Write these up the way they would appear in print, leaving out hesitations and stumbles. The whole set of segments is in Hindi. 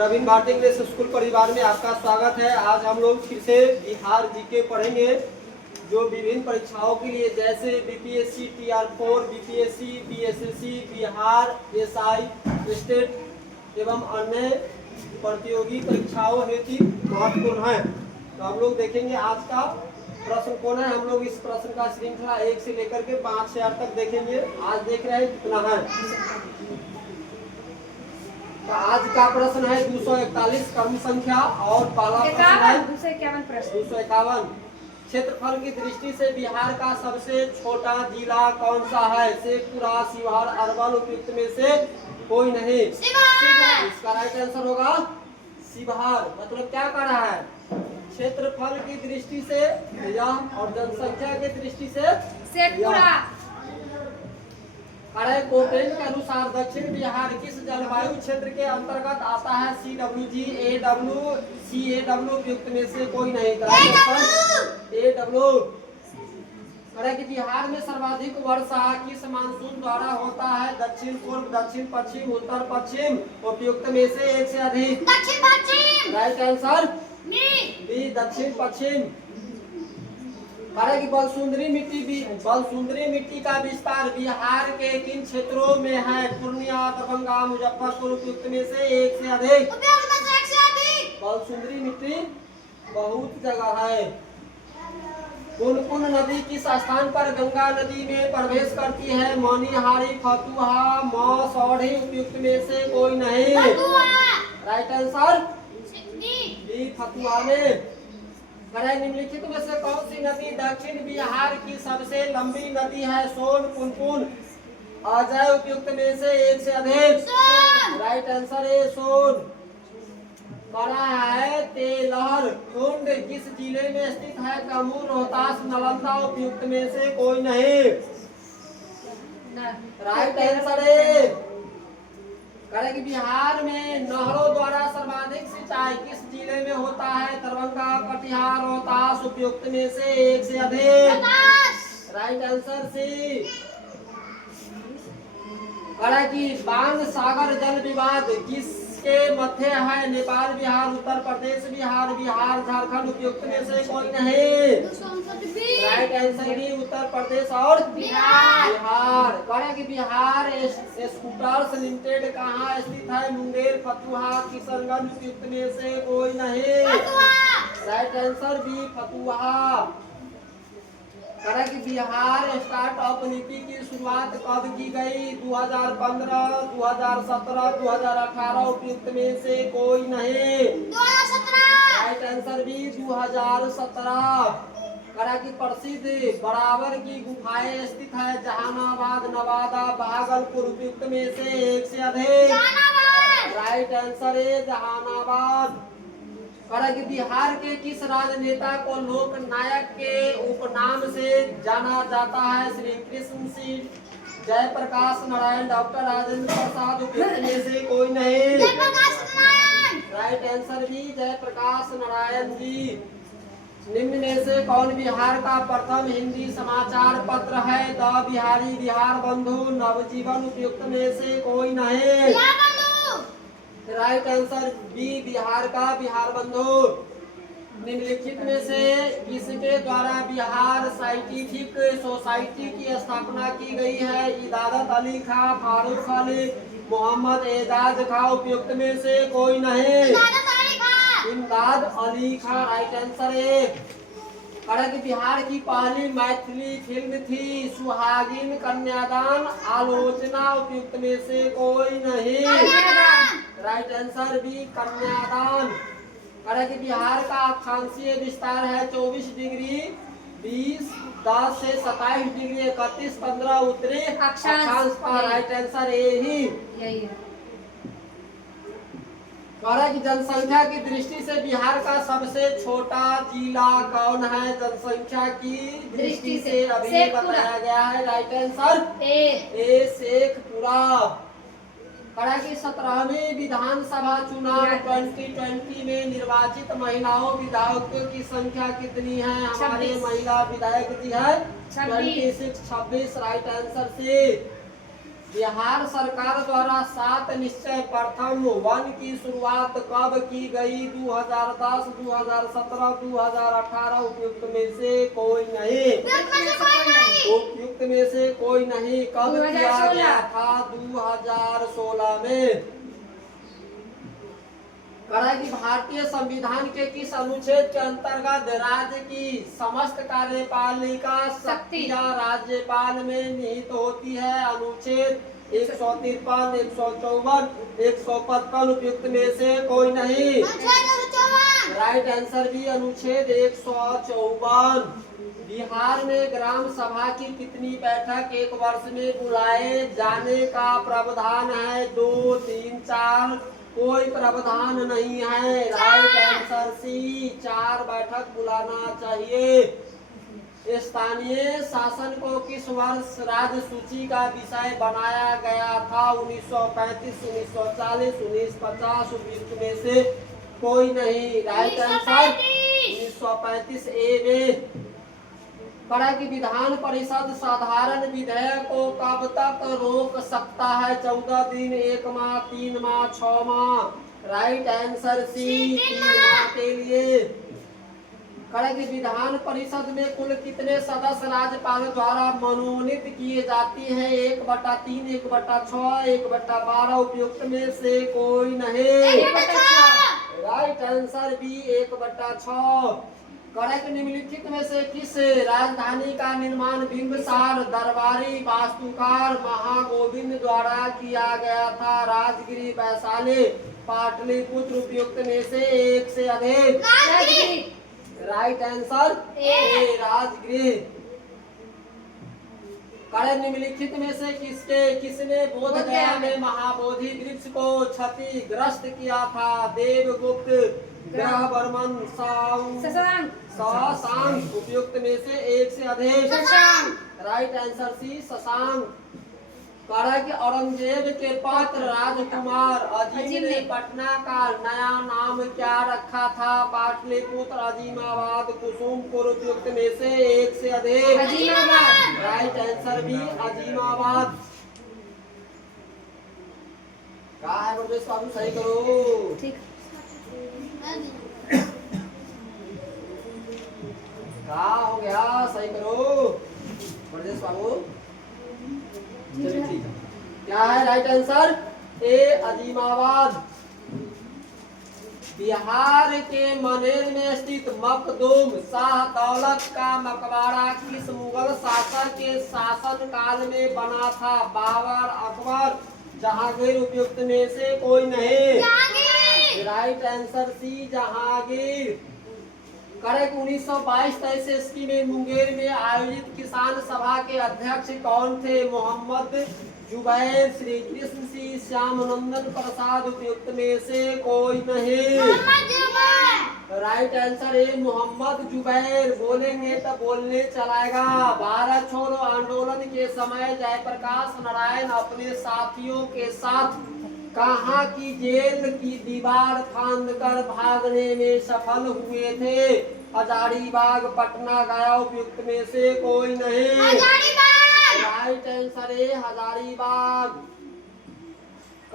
रवीन भारती इंग्लिश स्कूल परिवार में आपका स्वागत है। आज हम लोग फिर से बिहार जीके पढ़ेंगे, जो विभिन्न परीक्षाओं के लिए जैसे BPSC TR4, BPSC, BSSC, Bihar SI, state एवं अन्य प्रतियोगी परीक्षाओं हेतु महत्वपूर्ण है। तो हम लोग देखेंगे आज का प्रश्न कौन है। हम लोग इस प्रश्न का श्रृंखला 1 से लेकर के 5 से 8 तक देखेंगे। आज देख रहे हैं कितना है। तो आज का प्रश्न है 241 क्रम संख्या और पहला प्रश्न है 251। क्षेत्रफल की दृष्टि से बिहार का सबसे छोटा जिला कौन सा है? शेखपुरा, शिवहर, अरवल, उपयुक्त में से कोई नहीं। इसका राइट आंसर होगा शिवहर। मतलब क्या कर रहा है? क्षेत्रफल की दृष्टि से यह और जनसंख्या की दृष्टि से शेखपुरा। कोपेन के अनुसार दक्षिण बिहार किस जलवायु क्षेत्र के अंतर्गत आता है? CWG, AW, CAW, उपयुक्त में से कोई नहीं। AW। कि बिहार में सर्वाधिक वर्षा किस मानसून द्वारा होता है? दक्षिण पूर्व, दक्षिण पश्चिम, उत्तर पश्चिम, उपयुक्त में से एक से अधिक। दक्षिण पश्चिम। राइट आंसर बी, दक्षिण पश्चिम। कि बलसुंदरी मिट्टी का विस्तार बिहार के किन क्षेत्रों में है? पूर्णिया, दरभंगा, मुजफ्फरपुर, उपयुक्त में से एक से अधिक। बलसुंदरी मिट्टी बहुत जगह है। पुनपुन नदी किस स्थान पर गंगा नदी में प्रवेश करती है? मनिहारी, फतुहा, मौसौढ़ी, उपयुक्त में से कोई नहीं। राइट आंसर बी, फतुहा में। निम्नलिखित में से कौन सी नदी दक्षिण बिहार की सबसे लंबी नदी है? सोन, पुनपुन, अजय, उपयुक्त में से एक से अधिक। राइट आंसर है सोन। है तेलहर कुंड किस जिले में स्थित है? कैमूर, रोहतास, नालंदा, उपयुक्त में से कोई नहीं। राइट आंसर है कि बिहार में नहरों द्वारा सर्वाधिक सिंचाई किस जिले में होता है? दरभंगा, कटिहार, रोहतास, उपयुक्त में से एक से अधिक। Right answer C. कि बांध सागर जल विवाद किसके मध्य है? नेपाल, बिहार, उत्तर प्रदेश, बिहार, झारखंड, उपयुक्त में से कोई नहीं। राइट आंसर भी उत्तर प्रदेश और बिहार। कि बिहार स्कूटर्स लिमिटेड कहाँ स्थित है? मुंगेर, फतुहा, किशनगंज, उपयुक्त में से कोई नहीं। राइट आंसर भी फतुहा। कि बिहार स्टार्टअप नीति की शुरुआत कब की गई? 2015, 2017, 2018, उपयुक्त में से कोई नहीं। 2017। राइट आंसर भी 2017। कि प्रसिद्ध बराबर की गुफाएं स्थित है? जहानाबाद, नवादा, भागलपुर, उपयुक्त में से एक से अधिक। राइट आंसर है जहानाबाद। कि बिहार के किस राजनेता को लोक नायक के उपनाम से जाना जाता है? श्री कृष्ण सिंह, जयप्रकाश नारायण, डॉक्टर राजेंद्र प्रसाद, उपयुक्त में से कोई नहीं। राइट आंसर भी जयप्रकाश नारायण जी। निम्न में से कौन बिहार का प्रथम हिंदी समाचार पत्र है? द बिहारी, बिहार बंधु, नवजीवन, उपयुक्त में से कोई नहीं। राइट आंसर बी, बिहार का बिहार बंधु। निम्नलिखित में से किसके द्वारा बिहार साइंटिफिक सोसाइटी की स्थापना की गई है? इदादत अली खां, फारूक अली, मोहम्मद एजाज खां, उपयुक्त में से कोई नहीं। इमदाद अली खां। राइट आंसर है। कि बिहार की पहली मैथिली फिल्म थी सुहागिन कन्यादान, आलोचना, उपयुक्त में से कोई नहीं। राइट आंसर भी कन्यादान। कि बिहार का अक्षांशीय विस्तार है 24 डिग्री 20, 10 से 27 डिग्री 31, 15 उत्तरी अक्षांश पर। राइट आंसर यही है। कि जनसंख्या की दृष्टि से बिहार का सबसे छोटा जिला कौन है? जनसंख्या की दृष्टि से अभी बताया गया है। राइट आंसर ए, शेखपुरा। कि 17वीं विधानसभा चुनाव 2020 में निर्वाचित महिलाओं विधायकों की संख्या कितनी है? हमारे महिला विधायक जी है 26। राइट आंसर से बिहार सरकार द्वारा 7 निश्चय प्रथम वन की शुरुआत कब की गई? 2010, 2017, 2018। उपयुक्त में से कोई नहीं। उपयुक्त में से कोई नहीं। कब किया गया था? 2016 में। कि भारतीय संविधान के किस अनुच्छेद के अंतर्गत राज्य की समस्त कार्यपालिका शक्तियां राज्यपाल में निहित होती है? अनुच्छेद 153, 154, 155। उपयुक्त में से कोई नहीं। राइट आंसर भी अनुच्छेद 154। बिहार में ग्राम सभा की कितनी बैठक एक वर्ष में बुलाए जाने का प्रावधान है? 2, 3, 4। कोई प्रावधान नहीं है। राइट आंसर सी, 4 बैठक बुलाना चाहिए। स्थानीय शासन को किस वर्ष राज्य सूची का विषय बनाया गया था? 1935, 1940, 1950। उपयुक्त में से कोई नहीं। राइट आंसर 1935 ए में। कि विधान परिषद साधारण विधेयक को कब तक रोक सकता है? 14 दिन, 1 माह, 3 माह, 6 माह। राइट आंसर सी, 3 माह के लिए। कि विधान परिषद में कुल कितने सदस्य राज्यपाल द्वारा मनोनीत किए जाते हैं? 1/3, 1/6, 1/12। उपयुक्त में से कोई नहीं। Right answer B, 1/6। निम्नलिखित में से किस राजधानी का निर्माण बिंबिसार दरबारी वास्तुकार महागोविंद द्वारा किया गया था? राजगिरी, वैशाली, पाटलिपुत्र। उपयुक्त में से एक से अधिक। राइट आंसर ए, राजगिरी। निम्नलिखित में से किसने बोध गया में महाबोधि वृक्ष को क्षतिग्रस्त किया था? देवगुप्त, ग्रहवर्मन, शशांक। उपयुक्त में से एक से अधिक। Right answer C, Shashank. कि औरंगजेब के पुत्र राजकुमार अजीम ने पटना का नया नाम क्या रखा था? पाटलिपुत्र, अजीमाबाद, कुसुमपुर। उपयुक्त में से एक से अधिक। राइट आंसर भी अजीमाबाद। क्या है ब्रजेश बाबू? सही करो। ठीक। क्या हो गया? सही करो ब्रजेश बाबू। चलिए ठीक है। क्या है राइट आंसर? ए, अजीमाबाद। बिहार के मनेर में स्थित मखदूम शाह दौलत का मकबरा किस मुगल शासक के शासन काल में बना था? बाबर, अकबर, जहांगीर। उपयुक्त में से कोई नहीं। राइट आंसर सी, जहांगीर। 1922-23 ईस्वी में मुंगेर में आयोजित किसान सभा के अध्यक्ष कौन थे? मोहम्मद जुबैर, श्री कृष्ण सिंह, श्यामनंदन प्रसाद। उपयुक्त में से कोई नहीं। राइट आंसर है मोहम्मद जुबैर। बोलेंगे तो बोलने चलाएगा। भारत छोड़ो आंदोलन के समय जयप्रकाश नारायण अपने साथियों के साथ कहाँ की जेल की दीवार फांदकर भागने में सफल हुए थे? हजारीबाग, पटना, गया। उपयुक्त में से कोई नहीं। राइट आंसर है हजारीबाग।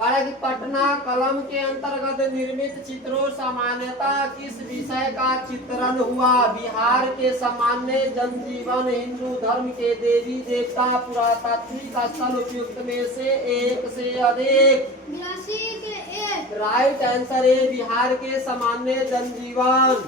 कि पटना कलम के अंतर्गत निर्मित चित्रों सामान्यतः किस विषय का चित्रण हुआ? बिहार के सामान्य जनजीवन, हिंदू धर्म के देवी देवता, पुरातात्विक स्थल। उपयुक्त में से एक से अधिक। राइट आंसर है बिहार के सामान्य जनजीवन।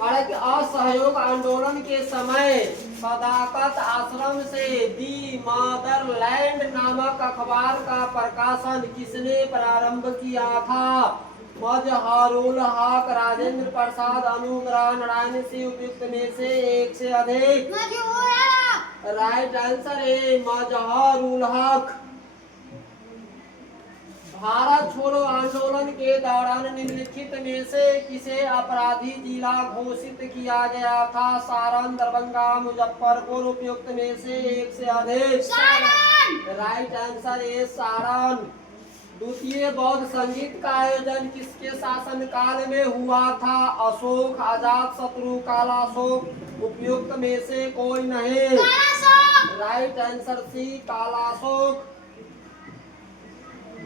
असहयोग आंदोलन के समय सदाकत आश्रम से दी मदरलैंड नामक अखबार का प्रकाशन किसने प्रारंभ किया था? मजहरुल हक, राजेंद्र प्रसाद, अनुग्रह नारायण सिंह। उपयुक्त में से एक से अधिक। राइट आंसर है मजहरुल हक। भारत छोड़ो आंदोलन के दौरान निम्नलिखित में से किसे अपराधी जिला घोषित किया गया था? सारण, दरभंगा, मुजफ्फरपुर। उपयुक्त में से एक से अधिक। राइट आंसर है सारण। द्वितीय बौद्ध संगीत का आयोजन किसके शासन काल में हुआ था? अशोक, अजात शत्रु, कालाशोक। उपयुक्त में से कोई नहीं। Right answer C, Kalashoka.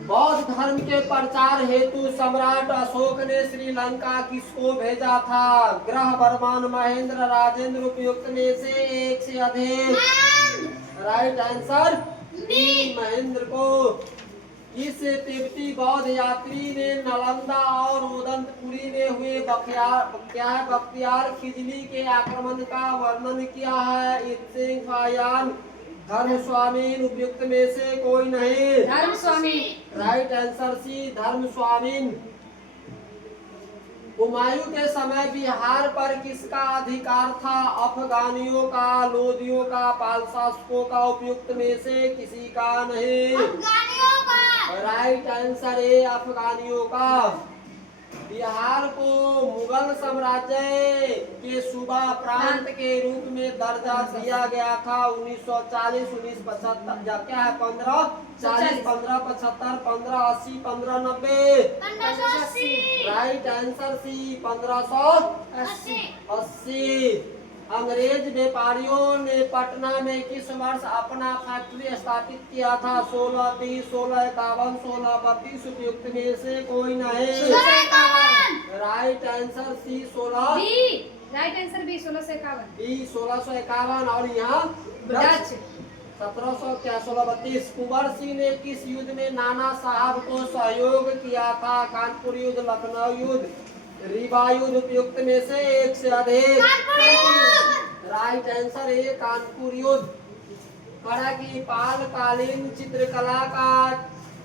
बौद्ध धर्म के प्रचार हेतु सम्राट अशोक ने श्रीलंका किसको भेजा था? ग्रह, वर्मान, महेंद्र, राजेंद्र। उपयुक्त में से एक से अधिक। राइट आंसर बी, महेंद्र को। इस तिब्बती बौद्ध यात्री ने नालंदा और उदंतपुरी में हुए बख्तियार खिजली के आक्रमण का वर्णन किया है। Itsing Fahien. धर्मस्वामी। उपयुक्त में से कोई नहीं। Dharmaswami. Right answer C, Dharmaswami. Humayun के समय बिहार पर किसका अधिकार था? अफगानियों का, लोदियों का, पाल शासकों का। उपयुक्त में से किसी का नहीं। अफगानियों का। राइट आंसर ए, अफगानियों का। बिहार को मुगल साम्राज्य के सूबा प्रांत के रूप में दर्जा दिया गया था 1940, 1975, क्या है 1540, 1575, 1580, 1590। 1580। Right answer C, 1580। अंग्रेज व्यापारियों ने पटना में किस वर्ष अपना फैक्ट्री स्थापित किया था? 1630, 1651, 1632। उपयुक्त में से कोई नहीं। Right answer C, 16। Right answer B, 1651। B, 1651। और यहाँ डच 1632। कुंवर सिंह ने किस युद्ध में नाना साहब को सहयोग किया था? कानपुर युद्ध, लखनऊ युद्ध, रीवा युद्ध। उपयुक्त में से एक से अधिक। राइट आंसर ए, कानपुर युद्ध। कड़ा की पालकालीन चित्रकला का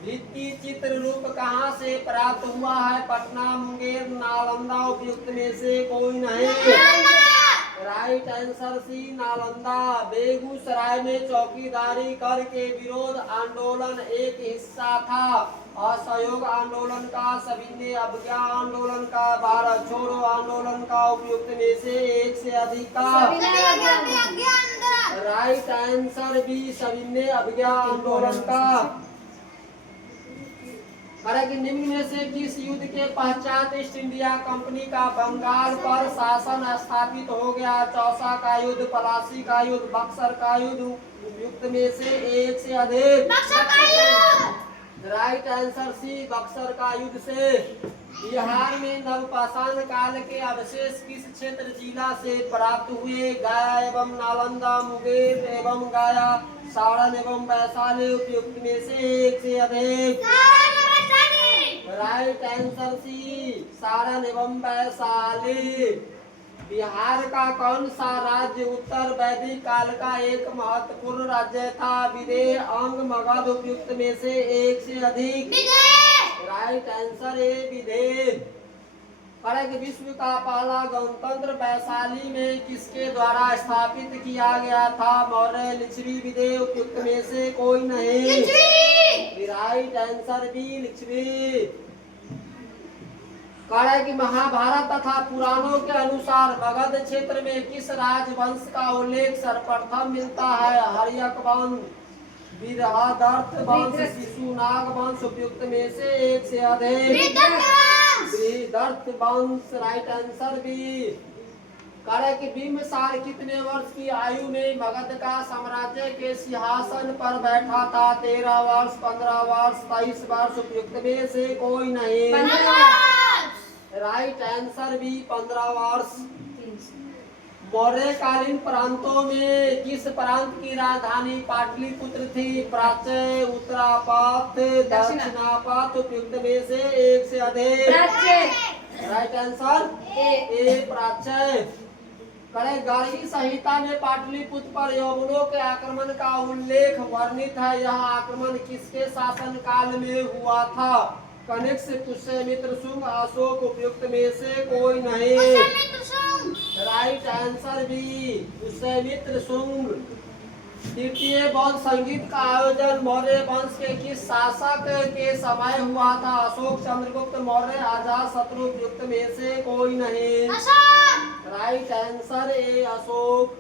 भित्ति चित्र रूप कहाँ से प्राप्त हुआ है? पटना, मुंगेर, नालंदा। उपयुक्त में से कोई नहीं। Right answer C, Nalanda. Begusarai में चौकीदारी कर के विरोध आंदोलन एक हिस्सा था। असहयोग आंदोलन का, सविनय अवज्ञा आंदोलन का, भारत छोड़ो आंदोलन का। उपयुक्त में से एक से अधिक का। राइट आंसर बी, सविनय अवज्ञा आंदोलन का। कि निम्न में से किस युद्ध के पश्चात ईस्ट इंडिया कंपनी का बंगाल पर शासन स्थापित हो गया? चौसा का युद्ध, पलासी का युद्ध, बक्सर का युद्ध। उपयुक्त में से एक से अधिक। राइट आंसर सी, बक्सर का युद्ध से। बिहार में नवपाषाण काल के अवशेष किस क्षेत्र जिला से प्राप्त हुए? गया एवं नालंदा, मुंगेर एवं गया, सारण एवं वैशाली। उपयुक्त में से एक से अधिक। राइट आंसर सी, सारण एवं वैशाली। बिहार का कौन सा राज्य उत्तर वैदिक काल का एक महत्वपूर्ण राज्य था? विदेह, अंग, मगध। उपयुक्त में से एक से अधिक। राइट आंसर ए, विदेह। विश्व का पहला गणतंत्र वैशाली में किसके द्वारा स्थापित किया गया था? मौर्य, लिच्छवी, विदेह। उपयुक्त में से कोई नहीं। Right answer B, Lichchhavi. कि महाभारत तथा पुराणों के अनुसार मगध क्षेत्र में किस राजवंश का उल्लेख सर्वप्रथम मिलता है? हर्यक वंश, विदर्थ वंश, शिशुनाग वंश। उपयुक्त में से एक से अधिक। विदर्थ वंश। Right answer B. कि बिंबिसार कितने वर्ष की आयु में मगध का साम्राज्य के सिंहासन पर बैठा था? 13 वर्ष, 15 वर्ष, 23 वर्ष। उपयुक्त में से कोई नहीं। राइट आंसर बी, 15 वर्ष। मौर्यकालीन प्रांतों में किस प्रांत की राजधानी पाटलिपुत्र थी? प्राच्य, उत्तरापात, दक्षिणापात। उपयुक्त में से एक से अधिक। राइट आंसर ए, प्राच्य। गार्गी संहिता में पाटलिपुत्र पर यवनों के आक्रमण का उल्लेख वर्णित है। यह आक्रमण किसके शासन काल में हुआ था? कनिष्क, पुष्यमित्र, शुंग, अशोक। उपयुक्त में से कोई नहीं। Right answer B, Pushyamitra, Shunga. तृतीय बौद्ध संगीत का आयोजन मौर्य वंश के किस शासक के समय हुआ था? अशोक, चंद्रगुप्त मौर्य, अजातशत्रु। उपयुक्त में से कोई नहीं। राइट आंसर ए, अशोक।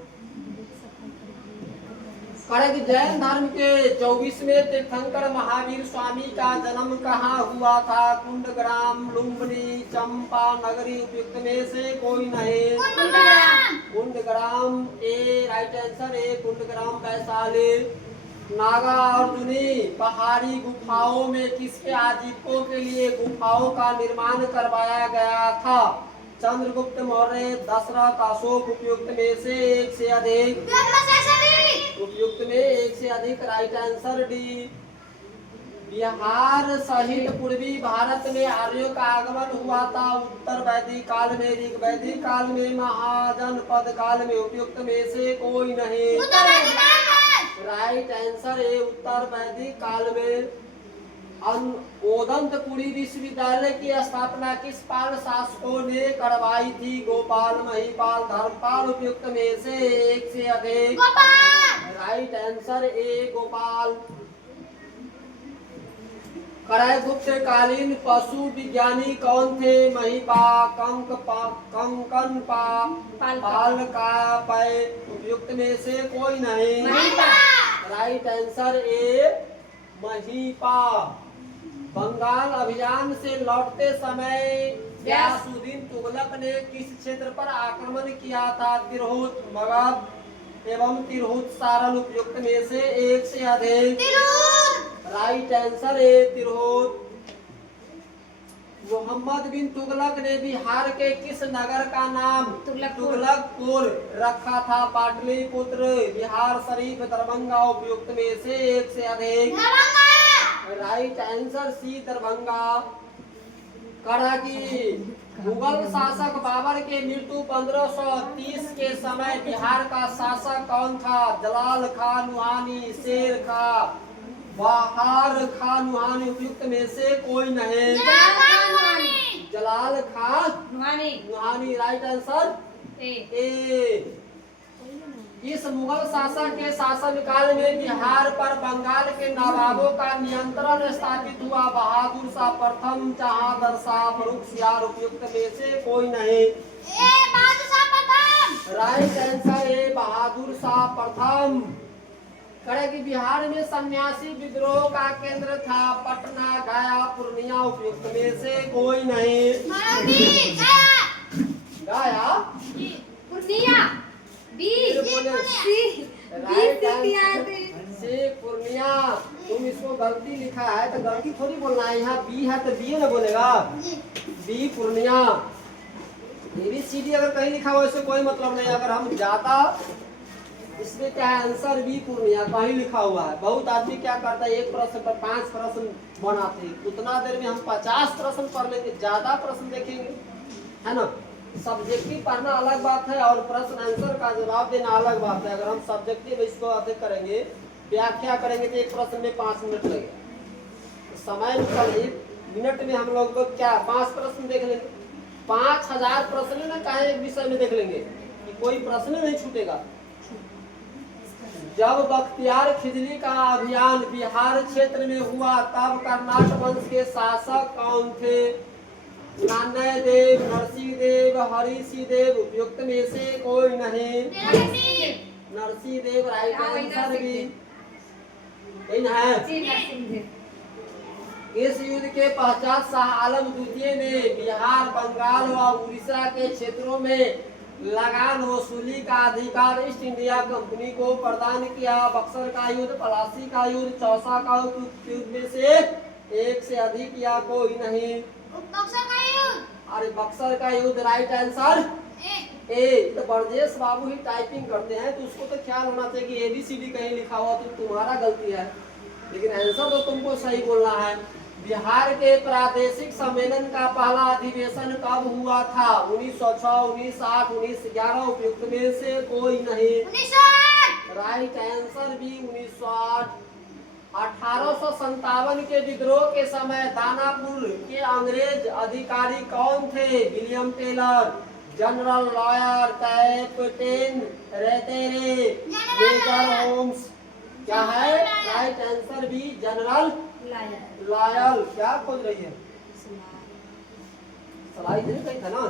जैन धर्म के 24वें तीर्थंकर महावीर स्वामी का जन्म कहाँ हुआ था? कुंडग्राम, लुम्बिनी, चंपा नगरी। उपयुक्त में से कोई नहीं। Kundagram A, right answer A, Kundagram, Vaishali. Nagarjuni पहाड़ी गुफाओं में किसके आजीविकों के लिए गुफाओं का निर्माण करवाया गया था? चंद्रगुप्त मौर्य, दशरथ, अशोक। उपयुक्त में से एक से अधिक, उपयुक्त में एक से अधिक। Right answer D. बिहार सहित पूर्वी भारत में आर्यों का आगमन हुआ था उत्तर वैदिक काल में, ऋग वैदिक काल में, महाजनपद काल में। उपयुक्त में से कोई नहीं। राइट आंसर ए उत्तर वैदिक काल में। ओदंतपुरी विश्वविद्यालय की स्थापना किस पाल शासकों ने करवाई थी? गोपाल, महिपाल, धर्मपाल। उपयुक्त में से एक से अधिक। Right answer A Gopal. करायगुप्त कालीन पशु विज्ञानी कौन थे? महिपा, कंकनपा, पालकापय। उपयुक्त में से कोई नहीं। Right answer A Mahipa. Bengal अभियान से लौटते समय गयासुद्दीन तुगलक ने किस क्षेत्र पर आक्रमण किया था? तिरहुत, मगध एवं तिरहुत सारण। उपयुक्त में से एक से अधिक। Right answer A Tirhut. Mohammad bin Tughlaq ने बिहार के किस नगर का नाम तुगलकपुर रखा था? पाटलिपुत्र, बिहार शरीफ, दरभंगा। उपयुक्त में से एक से अधिक। Right answer C Darbhanga. कड़ाकी मुगल शासक बाबर के मृत्यु 1530 के समय बिहार का शासक कौन था? जलाल खान नुहानी, शेर खां, बहार खान नुहानी। उपयुक्त में से कोई नहीं। Jalal Khan Nuhani. Right answer A. इस मुगल शासक के शासनकाल में बिहार पर बंगाल के नवाबों का नियंत्रण स्थापित हुआ? बहादुर शाह प्रथम, जहांगीर शाह, फर्रुखसियार। उपयुक्त में से कोई नहीं। राइट आंसर ए बहादुर शाह प्रथम। कि बिहार में सन्यासी विद्रोह का केंद्र था? पटना, गया, पूर्णिया। उपयुक्त में से कोई नहीं। गया, पूर्णिया, से पूर्णिया। तुम इसको गलती लिखा है तो गलती थोड़ी बोलना है। यहाँ बी है तो बी ना बोलेगा। बी पूर्णिया। ABCD अगर कहीं लिखा हो इससे कोई मतलब नहीं। अगर हम ज्यादा इसमें क्या है आंसर बी पूर्णिया कहीं लिखा हुआ है। बहुत आदमी क्या करता है एक प्रश्न पर 5 प्रश्न बनाते हैं। उतना देर में हम 50 प्रश्न पढ़ लेंगे, ज्यादा प्रश्न देखेंगे, है ना। सब्जेक्टिव पढ़ना अलग बात है और प्रश्न आंसर का जवाब देना अलग बात है। अगर हम सब्जेक्टिव इसको अधिक करेंगे, व्याख्या करेंगे तो एक प्रश्न में 5 मिनट लगेगा। समय निकल 1 मिनट में हम लोग को क्या 5 प्रश्न देख लेंगे। 5000 प्रश्न न कहे एक विषय में देख लेंगे कि कोई प्रश्न नहीं छूटेगा। जब बख्तियार खिलजी का अभियान बिहार क्षेत्र में हुआ तब कर्नाटक वंश के शासक कौन थे? नान्य देव, नरसिंह देव, हरिसिंह देव। उपयुक्त में से कोई नहीं। नरसिंह देव। राइट आंसर भी है। इस युद्ध के पश्चात शाह आलम द्वितीय ने बिहार, बंगाल व उड़ीसा के क्षेत्रों में लगान वसूली का अधिकार ईस्ट इंडिया कंपनी को प्रदान किया। बक्सर का युद्ध, पलासी का युद्ध, चौसा का युद्ध में से एक से अधिक या कोई नहीं। अरे बक्सर का युद्ध। राइट आंसर ए। तो ब्रजेश बाबू ही टाइपिंग करते हैं तो उसको तो ख्याल होना चाहिए कि ABCD कहीं लिखा हुआ तो तुम्हारा गलती है, लेकिन आंसर तो तुमको सही बोलना है। बिहार के प्रादेशिक सम्मेलन का पहला अधिवेशन कब हुआ था? 1906, 1908, 1911। उपयुक्त में से कोई नहीं। राइट आंसर भी 1908। 1857 के विद्रोह के समय दानापुर के अंग्रेज अधिकारी कौन थे? William Taylor, general Lloyd, captain Rattray, major Holmes. क्या है? Right answer B general Lloyd. क्या खोज रही है? सलाई नहीं कही था ना।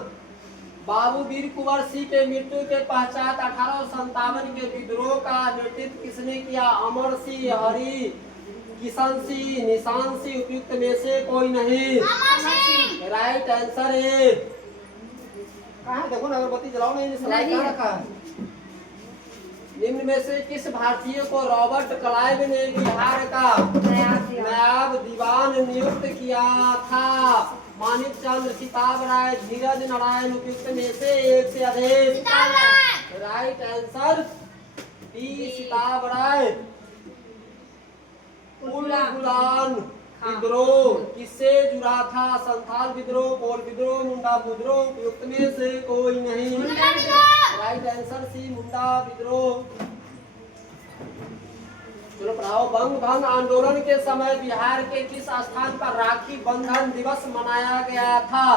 बाबू वीर कुंवर सिंह के मृत्यु के पश्चात 1857 के विद्रोह का नेतृत्व किसने किया? अमर सिंह, हरि किशन सिंह, निशान सिंह। उपयुक्त में से कोई नहीं। राइट आंसर है। कहाँ देखो ना अगरबत्ती जलाओ नहीं, सलाई कहाँ रखा है? निम्न में से किस भारतीय को रॉबर्ट क्लाइव ने बिहार का नायब दीवान नियुक्त किया था? मानिक चंद्र, सिताब राय, धीरज नारायण। उपयुक्त में से एक से अधिक। राइट आंसर बी सिताब राय। उलगुलान विद्रोह किससे जुड़ा था? संथाल विद्रोह, कोल विद्रोह, मुंडा विद्रोह। उपयुक्त में से कोई नहीं। राइट आंसर सी मुंडा विद्रोह। चलो पढ़ाओ। बंग भंग आंदोलन के समय बिहार के किस स्थान पर राखी बंधन दिवस मनाया गया था?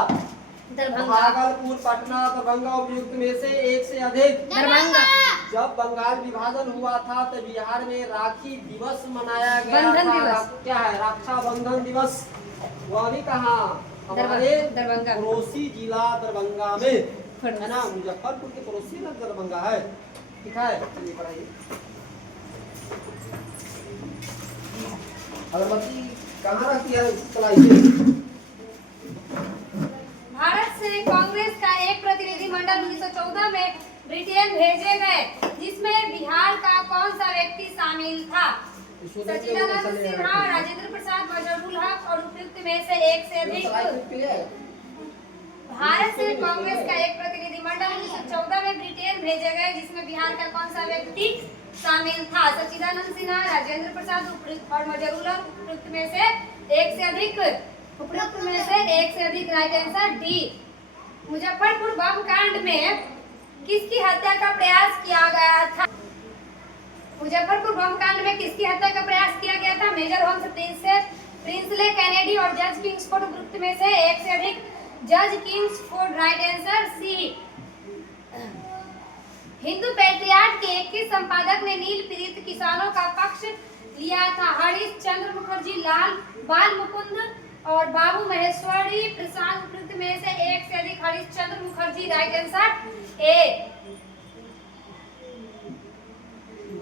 भागलपुर, पटना, दरभंगा। उपयुक्त में से एक से अधिक। दरभंगा। जब बंगाल विभाजन हुआ था तो बिहार में राखी दिवस मनाया गया था। क्या है? रक्षाबंधन दिवस। वह भी कहाँ? हमारे दरभंगा, पड़ोसी जिला दरभंगा में है ना। मुजफ्फरपुर के पड़ोसी जिला दरभंगा है। ठीक है, चलिए पढ़ाइए। अगरबत्ती कहाँ रखी है? भारत से कांग्रेस का एक प्रतिनिधिमंडल 1914 में ब्रिटेन भेजे गए, जिसमें बिहार का कौन सा व्यक्ति शामिल था? सचिदानंद सिन्हा, राजेंद्र प्रसाद, मजहरुल हक। और उपयुक्त में से एक से अधिक। भारत से कांग्रेस का एक प्रतिनिधिमंडल 1914 में ब्रिटेन भेजे गए, जिसमें बिहार का कौन सा व्यक्ति शामिल था? सचिदानंद सिन्हा, राजेंद्र प्रसाद और मजहरुल हक। उपयुक्त में से एक से अधिक। उपयुक्त में से एक से अधिक। Right answer D. Muzaffarpur bomb कांड में किसकी हत्या का प्रयास किया गया था? मुजफ्फरपुर बम कांड में किसकी हत्या का प्रयास किया गया था? मेजर होम्स, प्रिंसले कैनेडी और जज किंग्सफोर्ड। उपयुक्त में से एक से अधिक। जज Kingsford. Right answer C. Hindu Patriot के किस संपादक ने नील पीड़ित किसानों का पक्ष लिया था? हरीश चंद्र मुखर्जी, लाल बाल मुकुंद और बाबू महेश्वरी प्रसाद। उपयुक्त में से एक से अधिक। Harish Chandra Mukherjee. Right answer A.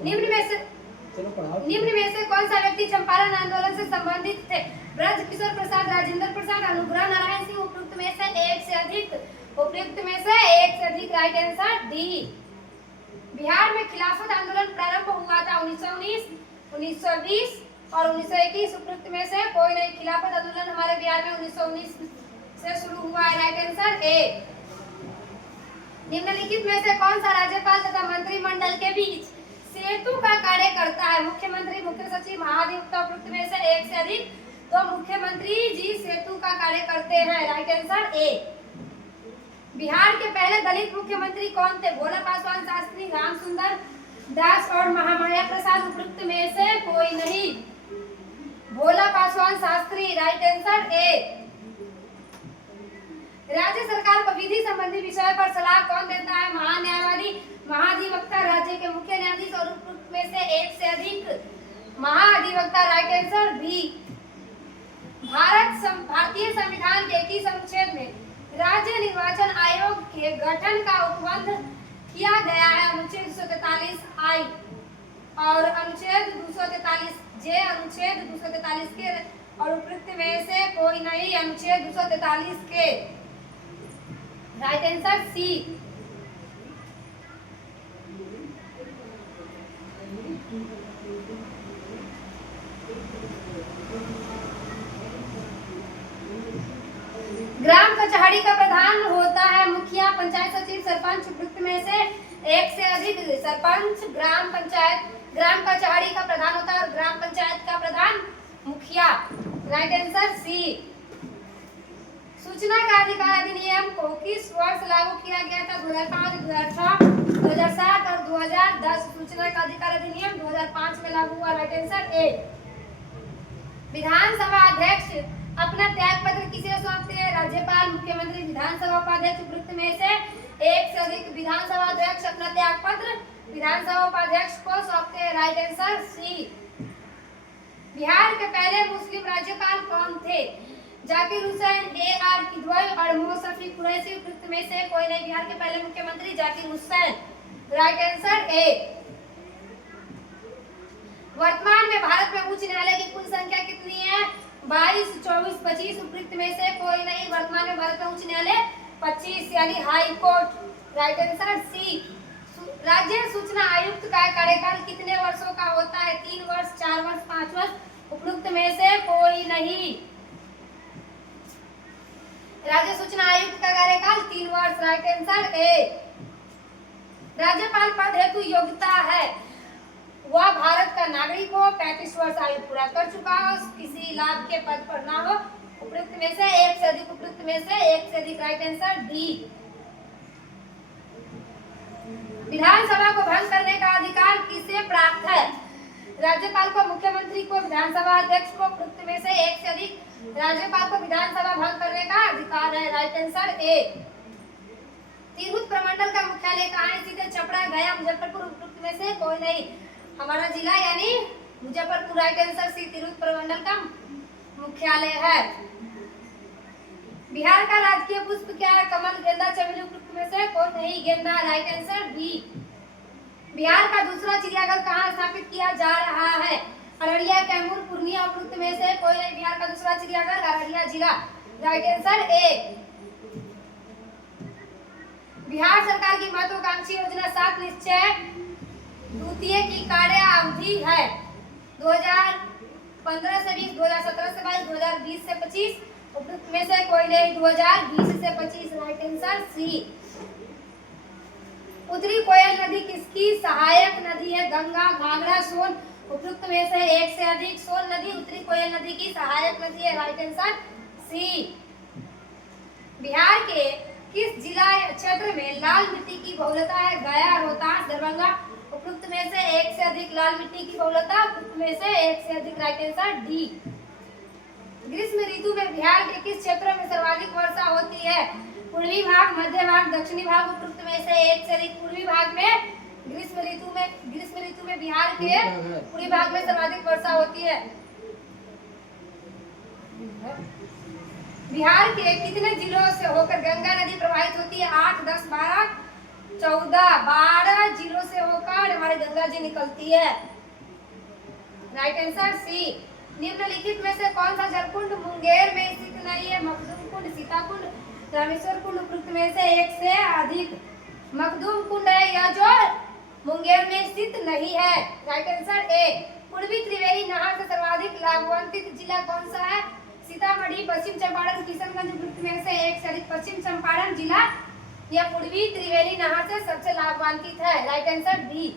निम्न में से कौन सा व्यक्ति चंपारण आंदोलन से संबंधित थे? ब्रज किशोर प्रसाद, राजेंद्र प्रसाद, अनुग्रह नारायण सिंह। उपयुक्त में से एक से अधिक। उपयुक्त में से एक से अधिक। Right answer D. बिहार में खिलाफत आंदोलन प्रारंभ हुआ था 1919, 1920 और 1921। उपयुक्त में से कोई नहीं। खिलाफत आंदोलन हमारे बिहार में 1919 से शुरू हुआ है। राइट आंसर ए। निम्नलिखित में से कौन सा राज्यपाल तथा मंत्रिमंडल के बीच सेतु का कार्य करता है? मुख्यमंत्री, मुख्य सचिव, महाधिवक्ता। उपयुक्त में से एक से अधिक। तो मुख्यमंत्री जी सेतु का कार्य करते हैं। राइट आंसर ए। बिहार के पहले दलित मुख्यमंत्री कौन थे? भोला पासवान शास्त्री, रामसुंदर दास और महामाया प्रसाद। उपयुक्त में से कोई नहीं। Bhola Paswan Shastri. Right answer A. राज्य सरकार को विधि संबंधी विषय पर सलाह कौन देता है? महान्यायवादी, महाधिवक्ता, राज्य के मुख्य न्यायाधीश। और उपयुक्त में से एक से अधिक। महाधिवक्ता। Right answer B. भारतीय संविधान के किस अनुच्छेद में राज्य निर्वाचन आयोग के गठन का उपबंध किया गया है? अनुच्छेद 243 आई और अनुच्छेद 243 जे, अनुच्छेद 243 के। और उपयुक्त में से कोई नहीं। अनुच्छेद 243 के। राइट आंसर सी। ग्राम कचहरी का प्रधान होता है मुखिया, पंचायत सचिव, सरपंच। उपयुक्त में से एक से अधिक। सरपंच। ग्राम कचहरी का प्रधान होता है और ग्राम पंचायत का प्रधान मुखिया। Right answer C. सूचना का अधिकार अधिनियम को किस वर्ष लागू किया गया था? 2005, 2006, 2007 और 2010। सूचना का अधिकार अधिनियम 2005 में लागू हुआ। राइट आंसर ए। विधानसभा अध्यक्ष अपना त्याग पत्र किसे सौंपते हैं? राज्यपाल, मुख्यमंत्री, विधानसभा उपाध्यक्ष। उपयुक्त में से एक से अधिक। विधानसभा अध्यक्ष अपना त्याग पत्र विधानसभा उपाध्यक्ष को सौंपते हैं। राइट आंसर सी। बिहार के पहले मुस्लिम राज्यपाल कौन थे? जाकिर हुसैन, A.R. किदवई और मोशफी कुरैशी। उपयुक्त में से कोई नहीं। बिहार के पहले मुख्यमंत्री जाकिर हुसैन। राइट आंसर ए। वर्तमान में भारत में उच्च न्यायालय की कुल संख्या कितनी है? 22, 24, 25। उपयुक्त में से कोई नहीं। वर्तमान में भारत में उच्च न्यायालय 25 यानी high court. Right answer C. राज्य सूचना आयुक्त का कार्यकाल कितने वर्षों का होता है? 3 वर्ष, 4 वर्ष, 5 वर्ष, उपरोक्त में से कोई नहीं। राज्य सूचना आयुक्त का कार्यकाल 3 वर्ष, राइट आंसर ए। राज्यपाल पद हेतु योग्यता है, वह भारत का नागरिक हो, 35 वर्ष आयु पूरा कर चुका हो, किसी लाभ के पद पर ना हो, उपरोक्त में से एक से अधिक, उपरोक्त में से एक से अधिक, राइट आंसर डी। विधानसभा को भंग करने का अधिकार किसे प्राप्त है? राज्यपाल को, मुख्यमंत्री को, विधानसभा अध्यक्ष को, उपरोक्त में से एक से अधिक। राज्यपाल को विधानसभा भंग करने का अधिकार है, राइट आंसर ए। तिरहुत प्रमंडल का मुख्यालय कहाँ है? सीधे छपरा, गया, मुजफ्फरपुर, उपरोक्त में से कोई नहीं। हमारा जिला यानी Muzaffarpur, right answer C. Tirhut प्रमंडल का मुख्यालय है। बिहार का राजकीय पुष्प क्या है? कमल, गेंदा, चमेली, उपरोक्त में से कोई नहीं, गेंदा, राइट आंसर बी। बिहार का दूसरा चिड़ियाघर कहाँ स्थापित किया जा रहा है? अररिया, कैमूर, पूर्णिया, उपरोक्त में से कोई नहीं। बिहार का दूसरा चिड़ियाघर अररिया जिला, राइट आंसर ए। बिहार सरकार की महत्वाकांक्षी योजना 7 निश्चय द्वितीय की कार्य अवधि है 2015 से 20, 2017 से 22, 2020 से 25, उपरोक्त में से कोई नहीं, 2020 से 25, राइट आंसर सी। उत्तरी कोयल नदी किसकी सहायक नदी है? गंगा, घाघरा, सोन, उपरोक्त में से एक से अधिक। सोन नदी उत्तरी कोयल नदी की सहायक नदी है, राइट आंसर सी। बिहार के किस जिला क्षेत्र में लाल मिट्टी की बहुलता है? गया, रोहतास, दरभंगा, उपरोक्त में से एक से अधिक। लाल मिट्टी की बहुलता उपरोक्त में से एक से अधिक, राइट आंसर डी। ग्रीष्म ऋतु में बिहार के किस क्षेत्रों में सर्वाधिक वर्षा होती है? पूर्वी भाग, मध्य भाग, दक्षिणी भाग, उपरोक्त में से एक से अधिक। पूर्वी भाग में ग्रीष्म ऋतु में बिहार के पूर्वी भाग में सर्वाधिक वर्षा होती है। बिहार के कितने जिलों से होकर गंगा नदी प्रवाहित होती है? 8, 10, 12, 14, 12 जिलों से होकर हमारी गंगा जी निकलती है, राइट आंसर सी। निम्नलिखित में से कौन सा जलकुंड मुंगेर में स्थित नहीं है? मखदूम कुंड, सीता कुंड, रामेश्वर कुंड, उपरोक्त में से एक से अधिक। मखदूम कुंड है यह जो मुंगेर में स्थित नहीं है, राइट आंसर ए। पूर्वी त्रिवेणी नहर से सर्वाधिक लाभान्वित जिला कौन सा है? सीतामढ़ी, पश्चिम चंपारण, किशनगंज, उपरोक्त में से एक से अधिक। पश्चिम चंपारण जिला यह पूर्वी त्रिवेणी नहर से सबसे लाभान्वित है, राइट आंसर बी।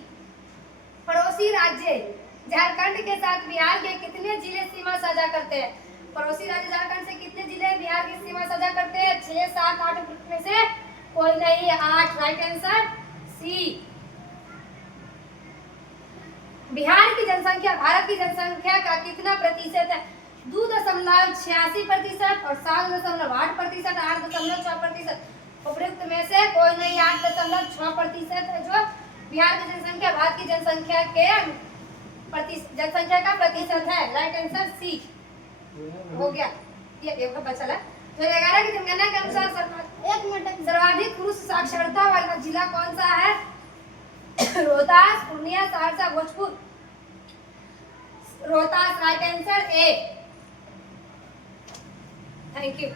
पड़ोसी राज्य झारखंड के साथ बिहार के कितने जिले सीमा साझा करते हैं? पड़ोसी राज्य झारखंड से कितने जिले बिहार की सीमा साझा करते हैं? 6, 7, 8, उपरोक्त में से कोई नहीं, 8, राइट आंसर सी। बिहार की जनसंख्या भारत की जनसंख्या का कितना प्रतिशत है? 2.86% और 7.8%, 8.6%, उपरोक्त में से कोई नहीं, 8.6% है जो बिहार की जनसंख्या भारत की जनसंख्या के जनसंख्या का प्रतिशत है, राइट आंसर सी। हो गया, ये बचा है। 2011 की जनगणना के अनुसार सर्वाधिक पुरुष साक्षरता वाला जिला कौन सा है? Rohtas, Purnia, Saharsa, Bhojpur. Rohtas, right answer A. Thank you.